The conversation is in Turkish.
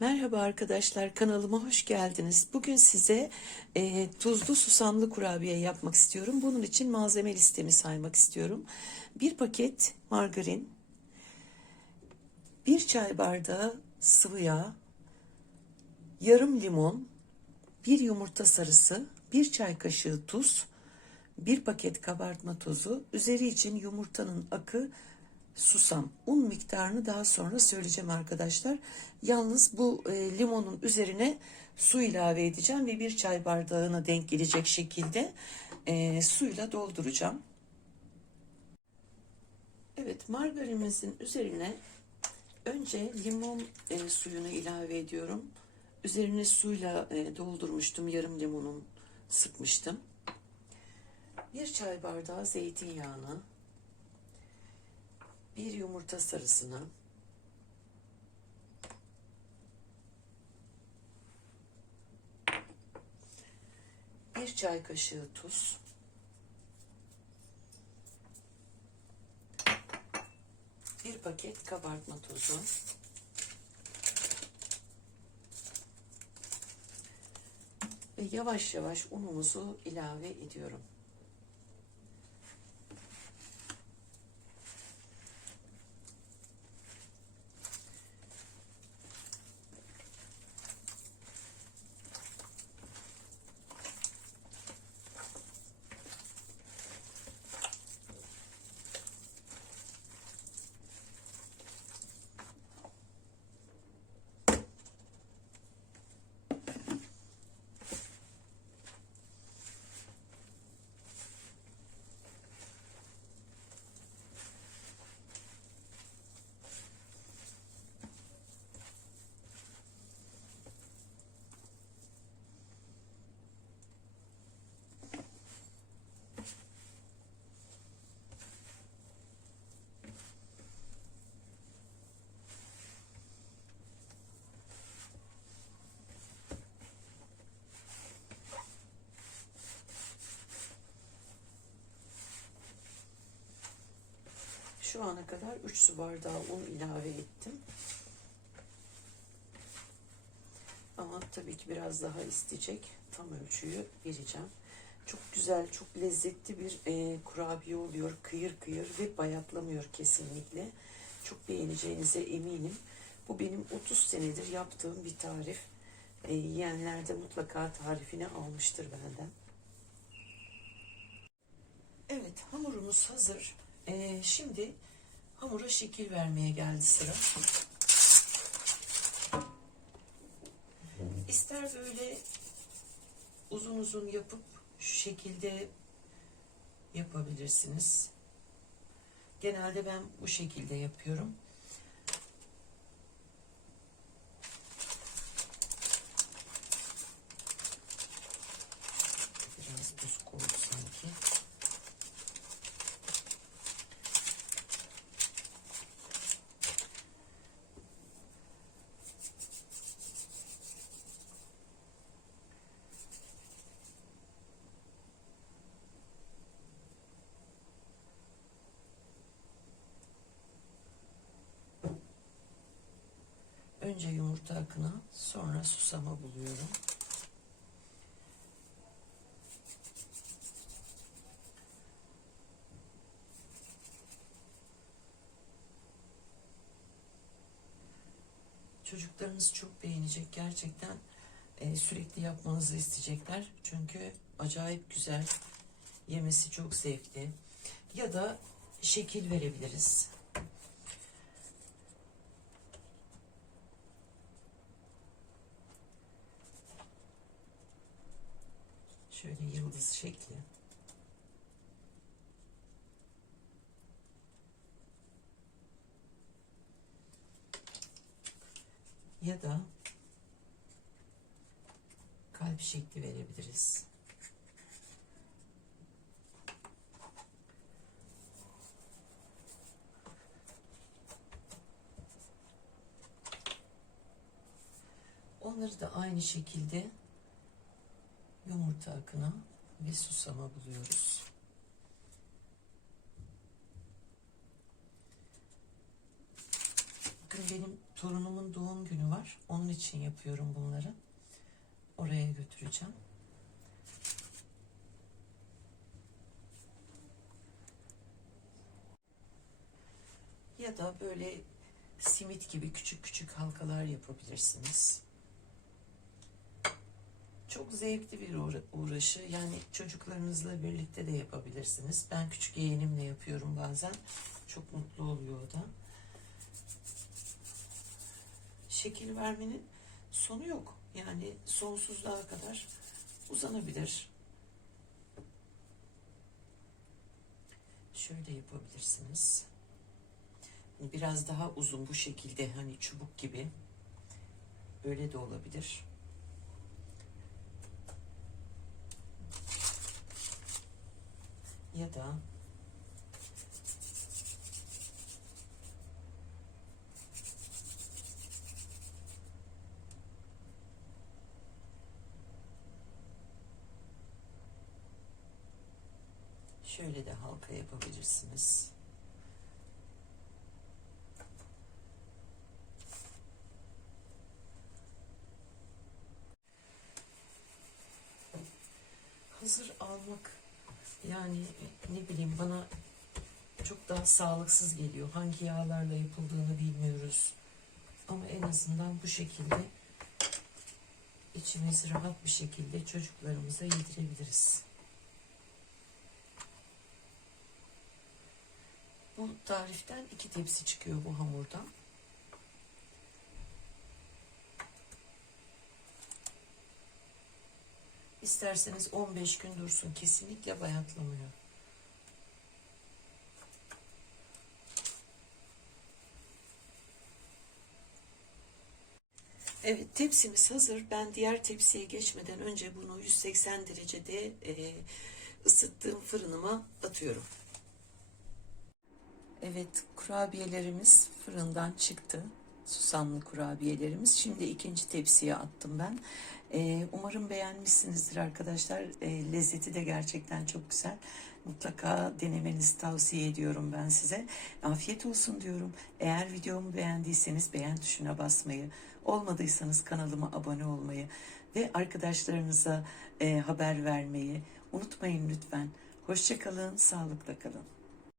Merhaba arkadaşlar kanalıma hoş geldiniz. Bugün size e, tuzlu susamlı kurabiye yapmak istiyorum. Bunun için malzeme listemi saymak istiyorum. Bir paket margarin, bir çay bardağı sıvı yağ, yarım limon, bir yumurta sarısı, bir çay kaşığı tuz, bir paket kabartma tozu, üzeri için yumurtanın akı, susam. Un miktarını daha sonra söyleyeceğim arkadaşlar. Yalnız bu e, limonun üzerine su ilave edeceğim ve bir çay bardağına denk gelecek şekilde e, suyla dolduracağım. Evet margarinimizin üzerine önce limon e, suyunu ilave ediyorum. Üzerine suyla e, doldurmuştum. Yarım limonun sıkmıştım. Bir çay bardağı zeytinyağını, bir yumurta sarısını, bir çay kaşığı tuz, bir paket kabartma tozu, ve yavaş yavaş unumuzu ilave ediyorum. Şu ana kadar 3 su bardağı un ilave ettim. Ama tabii ki biraz daha isteyecek. Tam ölçüyü vereceğim. Çok güzel, çok lezzetli bir e, kurabiye oluyor. Kıyır kıyır ve bayatlamıyor kesinlikle. Çok beğeneceğinize eminim. Bu benim 30 senedir yaptığım bir tarif. E, yiyenler de mutlaka tarifini almıştır benden. Evet, hamurumuz hazır. Ee, şimdi hamura şekil vermeye geldi sıra. İster böyle uzun uzun yapıp şu şekilde yapabilirsiniz. Genelde ben bu şekilde yapıyorum. Önce yumurta akını, sonra susama buluyorum. Çocuklarınız çok beğenecek gerçekten. e, sürekli yapmanızı isteyecekler. Çünkü acayip güzel. Yemesi çok zevkli. Ya da şekil verebiliriz. Şöyle yıldız şekli. Ya da kalp şekli verebiliriz. Onları da aynı şekilde yumurta akına ve susama buluyoruz. Bakın benim torunumun doğum günü var. Onun için yapıyorum bunları. Oraya götüreceğim. Ya da böyle simit gibi küçük küçük halkalar yapabilirsiniz. Çok zevkli bir uğra- uğraşı. Yani çocuklarınızla birlikte de yapabilirsiniz. Ben küçük yeğenimle yapıyorum bazen. Çok mutlu oluyor o da. Şekil vermenin sonu yok. Yani sonsuzluğa kadar uzanabilir. Şöyle yapabilirsiniz. Biraz daha uzun bu şekilde hani çubuk gibi. Böyle de olabilir. Ya da şöyle de halka yapabilirsiniz. Hazır almak yani ne bileyim bana çok daha sağlıksız geliyor. Hangi yağlarla yapıldığını bilmiyoruz. Ama en azından bu şekilde içimiz rahat bir şekilde çocuklarımıza yedirebiliriz. Bu tariften iki tepsi çıkıyor bu hamurdan. İsterseniz 15 gün dursun. Kesinlikle bayatlamıyor. Evet tepsimiz hazır. Ben diğer tepsiye geçmeden önce bunu 180 derecede e, ısıttığım fırınıma atıyorum. Evet kurabiyelerimiz fırından çıktı. Susamlı kurabiyelerimiz. Şimdi ikinci tepsiye attım ben. Ee, umarım beğenmişsinizdir arkadaşlar. Ee, lezzeti de gerçekten çok güzel. Mutlaka denemenizi tavsiye ediyorum ben size. Afiyet olsun diyorum. Eğer videomu beğendiyseniz beğen tuşuna basmayı, olmadıysanız kanalıma abone olmayı ve arkadaşlarınıza e, haber vermeyi unutmayın lütfen. Hoşçakalın, sağlıkla kalın.